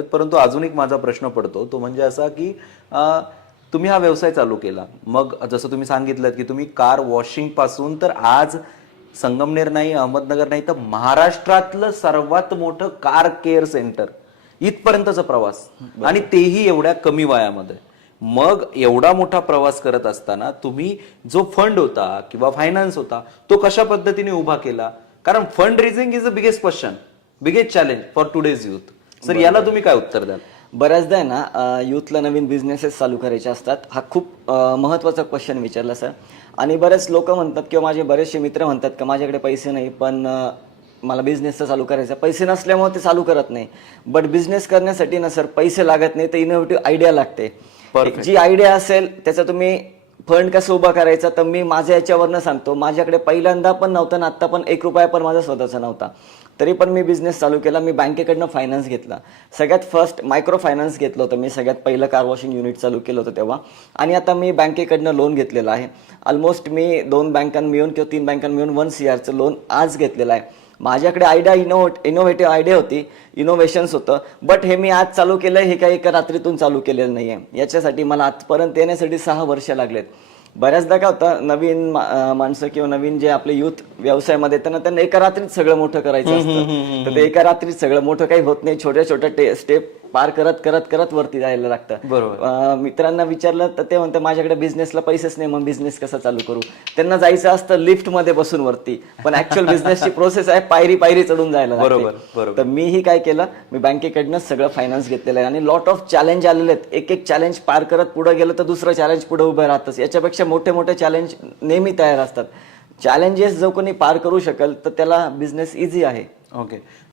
सांगितलं परंतु अजून एक माझा प्रश्न पडतो. तो म्हणजे असा की तुम्ही हा व्यवसाय चालू केला. मग जसं तुम्ही सांगितलं की तुम्ही कार वॉशिंगपासून तर आज संगमनेर नाही अहमदनगर नाही तर महाराष्ट्रातलं सर्वात मोठं कार केअर सेंटर इथपर्यंतचा प्रवास. आणि तेही एवढ्या कमी वयामध्ये. मग एवढा मोठा प्रवास करत असताना तुम्ही जो फंड होता किंवा फायनान्स होता तो कशा पद्धतीने उभा केला? कारण fund raising is a biggest question biggest challenge for today's youth. Sir याला तुम्ही काय उत्तर द्याल? बऱ्याचदा आहे ना यूथला नवीन बिझनेसेस चालू करायचे असतात. हा खूप अ, महत्त्वाचा क्वेश्चन विचारला सर. आणि बरेच लोक म्हणतात किंवा माझे बरेचसे मित्र म्हणतात की माझ्याकडे पैसे नाही पण मला बिझनेसचं चालू करायचं. पैसे नसल्यामुळे ते चालू करत नाही. बट बिझनेस करण्यासाठी ना सर पैसे लागत नाही तर इनोव्हेटिव्ह आयडिया लागते. जी आयडिया असेल त्याचा तुम्ही फंड कसं उभा करायचा तर मी माझ्या याच्यावरनं सांगतो. माझ्याकडे पहिल्यांदा पण नव्हता आणि आत्ता पण एक रुपया पण माझा स्वतःचा नव्हता. तरी पण मी बिझनेस चालू केला. मी बँकेकडनं फायनान्स घेतला. सगळ्यात फर्स्ट मायक्रो फायनान्स घेतलं होतं मी. सगळ्यात पहिलं कार वॉशिंग युनिट चालू केलं होतं तेव्हा. आणि आता मी बँकेकडनं लोन घेतलेलं आहे. ऑलमोस्ट मी दोन बँकां मिळून किंवा तीन बँकां मिळून वन सी आरचं लोन आज घेतलेलं आहे. माझ्याकडे आयडिया इनोव्हेट इनोव्हेटिव्ह आयडिया होती इनोव्हेशन्स होतं. बट हे मी आज चालू केलं हे काही एका रात्रीतून चालू केलेलं नाही आहे याच्यासाठी मला आजपर्यंत येण्यासाठी सहा वर्ष लागलेत. बऱ्याचदा काय होतं नवीन माणसं किंवा नवीन जे आपले युथ व्यवसायामध्ये येतात ना त्यांना एका रात्रीत सगळं मोठं करायचं असतं. तर ते एका रात्रीत सगळं मोठं काही होत नाही छोट्या छोट्या स्टेप पार करत करत करत वरती जायला लागतं. बरोबर. मित्रांना विचारलं तर ते म्हणतात माझ्याकडे बिझनेसला पैसेच नाही मग बिझनेस कसा चालू करू? त्यांना जायचं असतं लिफ्टमध्ये बसून वरती. पण ऍक्च्युअल बिझनेसची प्रोसेस आहे पायरी पायरी चढून जायला. बरोबर, बरोबर. तर मीही काय केलं मी बँकेकडनं सगळं फायनान्स घेतलेलं आहे आणि लॉट ऑफ चॅलेंज आलेले आहेत. एक एक चॅलेंज पार करत पुढे गेलं तर दुसरं चॅलेंज पुढे उभं राहतच. याच्यापेक्षा मोठे मोठे चॅलेंज नेहमी तयार असतात. चॅलेंजेस जो कोणी पार करू शकेल तर त्याला बिझनेस इझी आहे. ओके